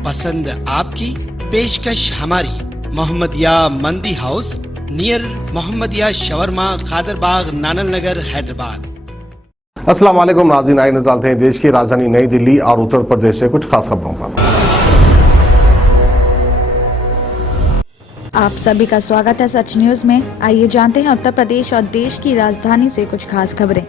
पसंद आपकी, पेशकश हमारी। मोहम्मदिया मंदी house, near Mohammadia shawarma, Khadarbagh, नानल नगर, हैदराबाद। अस्सलाम वालेकुम नाज़रीन, आइए नज़र डालते हैं देश की राजधानी नई दिल्ली और उत्तर प्रदेश से कुछ खास खबरों पर। आप सभी का स्वागत है सच न्यूज में। आइए जानते हैं उत्तर प्रदेश और देश की राजधानी से कुछ खास खबरें।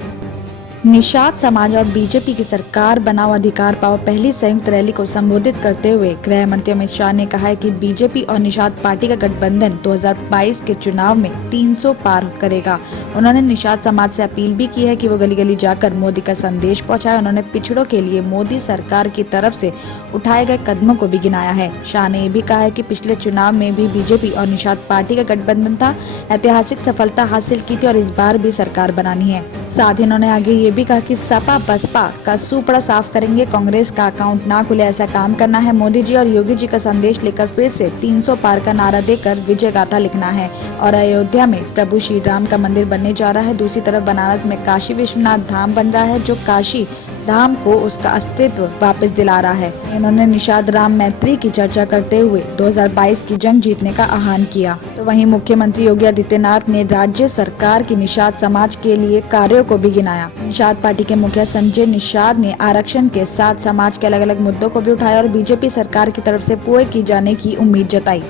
निषाद समाज और बीजेपी की सरकार बनाओ अधिकार पाओ पहली संयुक्त रैली को संबोधित करते हुए गृह मंत्री अमित शाह ने कहा है कि बीजेपी और निषाद पार्टी का गठबंधन 2022 के चुनाव में 300 पार करेगा। उन्होंने निषाद समाज से अपील भी की है कि वो गली गली जाकर मोदी का संदेश पहुंचाए। उन्होंने पिछड़ों के लिए मोदी सरकार की तरफ से उठाए गए कदमों को भी गिनाया है। शाह ने ये भी कहा है कि पिछले चुनाव में भी बीजेपी और निषाद पार्टी का गठबंधन था, ऐतिहासिक सफलता हासिल की थी और इस बार भी सरकार बनानी है। साथ ही उन्होंने आगे ये भी कहा कि सपा बसपा का सूपड़ा साफ करेंगे, कांग्रेस का अकाउंट ना खुले ऐसा काम करना है। मोदी जी और योगी जी का संदेश लेकर फिर से 300 पार का नारा देकर विजय गाथा लिखना है। और अयोध्या में प्रभु श्री राम का मंदिर बनने जा रहा है। दूसरी तरफ बनारस में काशी विश्वनाथ धाम बन रहा है, जो काशी धाम को उसका अस्तित्व वापस दिला रहा है। उन्होंने निषाद राम मैत्री की चर्चा करते हुए 2022 की जंग जीतने का आह्वान किया। तो वहीं मुख्यमंत्री योगी आदित्यनाथ ने राज्य सरकार की निषाद समाज के लिए कार्यों को भी गिनाया। निषाद पार्टी के मुखिया संजय निषाद ने आरक्षण के साथ समाज के अलग अलग मुद्दों को भी उठाया और बीजेपी सरकार की तरफ से पूरे किए जाने की उम्मीद जताई।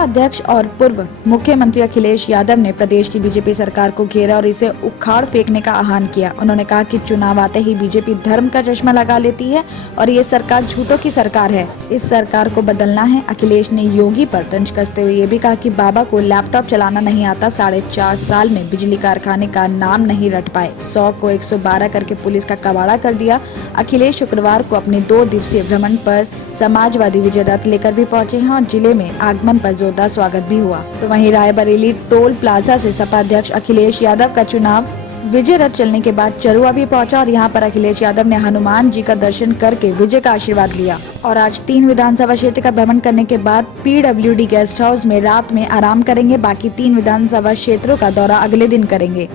अध्यक्ष और पूर्व मुख्यमंत्री अखिलेश यादव ने प्रदेश की बीजेपी सरकार को घेरा और इसे उखाड़ फेंकने का आह्वान किया। उन्होंने कहा कि चुनाव आते ही बीजेपी धर्म का चश्मा लगा लेती है और ये सरकार झूठों की सरकार है। इस सरकार को बदलना है। अखिलेश ने योगी पर तंज कसते हुए ये भी कहा कि बाबा को लैपटॉप चलाना नहीं आता, 4.5 साल में बिजली कारखाने का नाम नहीं रट पाए, 100 को 112 करके पुलिस का कबाड़ा कर दिया। अखिलेश शुक्रवार को अपने 2 दिवसीय भ्रमण पर समाजवादी विजय रथ लेकर भी पहुंचे हैं और जिले में आगमन पर जोरदार स्वागत भी हुआ। तो वहीं रायबरेली टोल प्लाजा से सपा अध्यक्ष अखिलेश यादव का चुनाव विजय रथ चलने के बाद चरुआ भी पहुंचा और यहां पर अखिलेश यादव ने हनुमान जी का दर्शन करके विजय का आशीर्वाद लिया। और आज 3 विधानसभा क्षेत्र का भ्रमण करने के बाद PWD गेस्ट हाउस में रात में आराम करेंगे। बाकी 3 विधानसभा क्षेत्रों का दौरा अगले दिन करेंगे।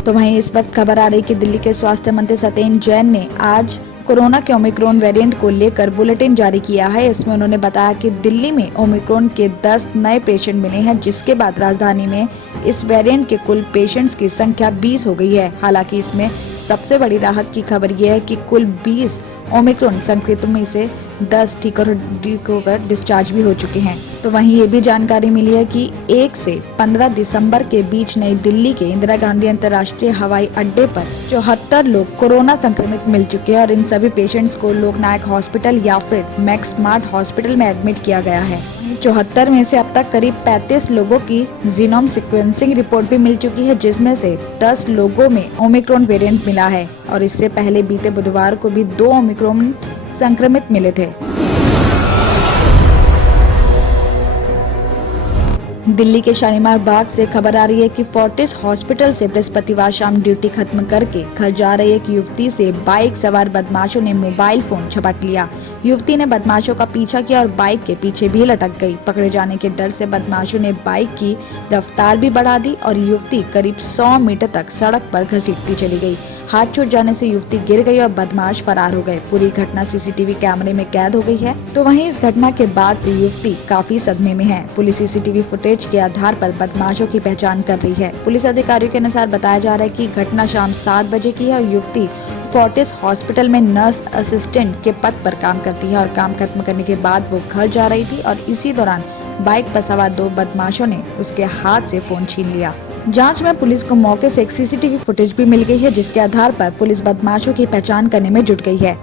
तो वहीं इस वक्त खबर आ रही कि दिल्ली के स्वास्थ्य मंत्री सत्येंद्र जैन ने आज कोरोना के ओमिक्रॉन वेरिएंट को लेकर बुलेटिन जारी किया है। इसमें उन्होंने बताया कि दिल्ली में ओमिक्रॉन के 10 नए पेशेंट मिले हैं, जिसके बाद राजधानी में इस वेरिएंट के कुल पेशेंट्स की संख्या 20 हो गई है। हालांकि इसमें सबसे बड़ी राहत की खबर यह है कि कुल 20 ओमिक्रॉन संक्रमितों में से 10 ठीक होकर डिस्चार्ज भी हो चुके हैं। तो वहीं ये भी जानकारी मिली है कि 1 से 15 दिसंबर के बीच नई दिल्ली के इंदिरा गांधी अंतर्राष्ट्रीय हवाई अड्डे पर 74 लोग कोरोना संक्रमित मिल चुके हैं और इन सभी पेशेंट्स को लोकनायक हॉस्पिटल या फिर मैक्स स्मार्ट हॉस्पिटल में एडमिट किया गया है। 74 में से अब तक करीब 35 लोगों की जीनोम सीक्वेंसिंग रिपोर्ट भी मिल चुकी है, जिसमें से 10 लोगों में ओमिक्रॉन वेरिएंट मिला है और इससे पहले बीते बुधवार को भी 2 ओमिक्रॉन संक्रमित मिले थे। दिल्ली के शालीमार बाग से खबर आ रही है कि फोर्टिस हॉस्पिटल से बृहस्पतिवार शाम ड्यूटी खत्म करके घर जा रही एक युवती से बाइक सवार बदमाशों ने मोबाइल फोन झपट लिया। युवती ने बदमाशों का पीछा किया और बाइक के पीछे भी लटक गई। पकड़े जाने के डर से बदमाशों ने बाइक की रफ्तार भी बढ़ा दी और युवती करीब 100 मीटर तक सड़क पर घसीटती चली गई। हाथ छूट जाने से युवती गिर गई और बदमाश फरार हो गए। पूरी घटना CCTV कैमरे में कैद हो गई है। तो वहीं इस घटना के बाद से युवती काफी सदमे में है। पुलिस CCTV फुटेज के आधार पर बदमाशों की पहचान कर रही है। पुलिस अधिकारियों के अनुसार बताया जा रहा है कि घटना शाम 7 बजे की है और युवती फोर्टिस हॉस्पिटल में नर्स असिस्टेंट के पद पर काम करती है और काम खत्म करने के बाद वो घर जा रही थी और इसी दौरान बाइक पर सवार 2 बदमाशों ने उसके हाथ से फोन छीन लिया। जांच में पुलिस को मौके से एक CCTV फुटेज भी मिल गई है, जिसके आधार पर पुलिस बदमाशों की पहचान करने में जुट गई है।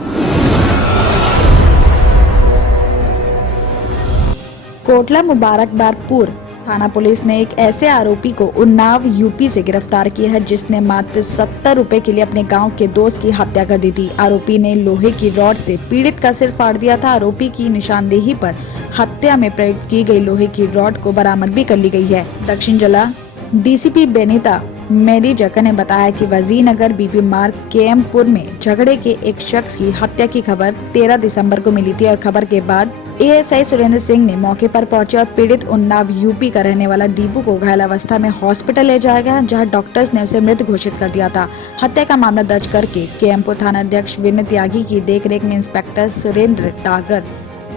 कोटला मुबारकबादपुर थाना पुलिस ने एक ऐसे आरोपी को उन्नाव यूपी से गिरफ्तार किया है, जिसने मात्र 70 रुपए के लिए अपने गांव के दोस्त की हत्या कर दी थी। आरोपी ने लोहे की रॉड से पीड़ित का सिर फाड़ दिया था। आरोपी की निशानदेही पर हत्या में प्रयुक्त की गई लोहे की रॉड को बरामद भी कर ली गई है। दक्षिण जिला DCP बेनीता मेरी जका ने बताया कि वजीनगर BP मार्ग केएमपुर में झगड़े के एक शख्स की हत्या की खबर 13 दिसंबर को मिली थी और खबर के बाद एएसआई सुरेंद्र सिंह ने मौके पर पहुंचे और पीड़ित उन्नाव यूपी का रहने वाला दीपू को घायल अवस्था में हॉस्पिटल ले जाया गया, जहां डॉक्टर्स ने उसे मृत घोषित कर दिया था। हत्या का मामला दर्ज करके केएमपो थाना अध्यक्ष विनय त्यागी की देखरेख में इंस्पेक्टर सुरेंद्र टागर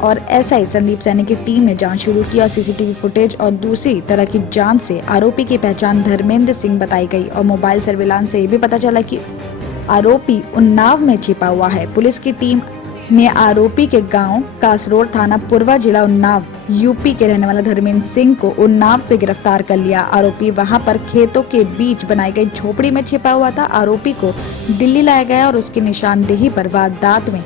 और एसआई संदीप सैनी की टीम ने जांच शुरू की और सीसीटीवी फुटेज और दूसरी तरह की जांच से आरोपी की पहचान धर्मेंद्र सिंह बताई गई और मोबाइल सर्विलांस से ये भी पता चला कि आरोपी उन्नाव में छिपा हुआ है। पुलिस की टीम ने आरोपी के गांव कासरोड थाना पूर्वा जिला उन्नाव यूपी के रहने वाला धर्मेंद्र सिंह को उन्नाव से गिरफ्तार कर लिया। आरोपी वहां पर खेतों के बीच बनाई गई झोपड़ी में छिपा हुआ था। आरोपी को दिल्ली लाया गया और उसकी निशानदेही पर वारदात में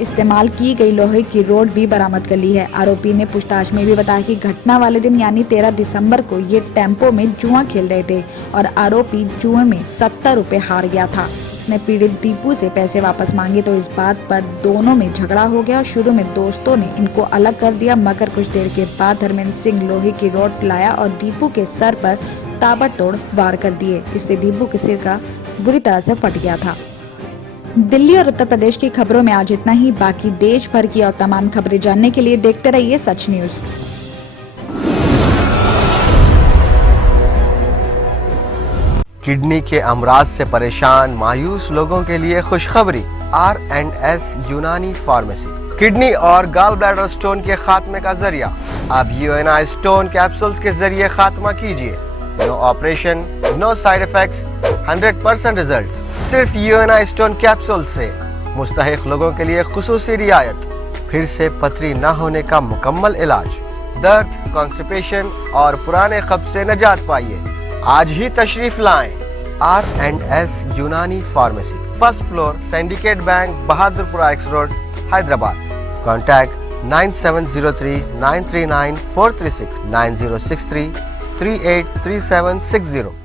इस्तेमाल की गई लोहे की रॉड भी बरामद कर ली है। आरोपी ने पूछताछ में भी बताया कि घटना वाले दिन यानी 13 दिसंबर को ये टेम्पो में जुआ खेल रहे थे और आरोपी जुए में 70 रुपए हार गया था। उसने पीड़ित दीपू से पैसे वापस मांगे तो इस बात पर दोनों में झगड़ा हो गया और शुरू में दोस्तों ने इनको अलग कर दिया, मगर कुछ देर के बाद धर्मेंद्र सिंह लोहे की रॉड लाया और दीपू के सर पर ताबड़तोड़ वार कर दिए। इससे दीपू के सिर का बुरी तरह से फट गया था। दिल्ली और उत्तर प्रदेश की खबरों में आज इतना ही। बाकी देश भर की और तमाम खबरें जानने के लिए देखते रहिए सच न्यूज। किडनी के अमराज से परेशान मायूस लोगों के लिए खुशखबरी। R&S यूनानी फार्मेसी किडनी और गॉल ब्लैडर स्टोन के खात्मे का जरिया। अब UNI स्टोन कैप्सूल्स के जरिए खात्मा कीजिए। No operation, no side effects, 100% result. सिर्फ UNI स्टोन कैप्सूल से मुस्तहिक लोगों के लिए खुसूसी रियायत। फिर से पथरी न होने का मुकम्मल इलाज। दर्द, कॉन्स्टिपेशन और पुराने कब्ज से निजात पाइए। आज ही तशरीफ लाएं। R&S यूनानी pharmacy, first floor, syndicate bank, Bahadurpura x road, Hyderabad. Contact 9703 939 436 9063 383760।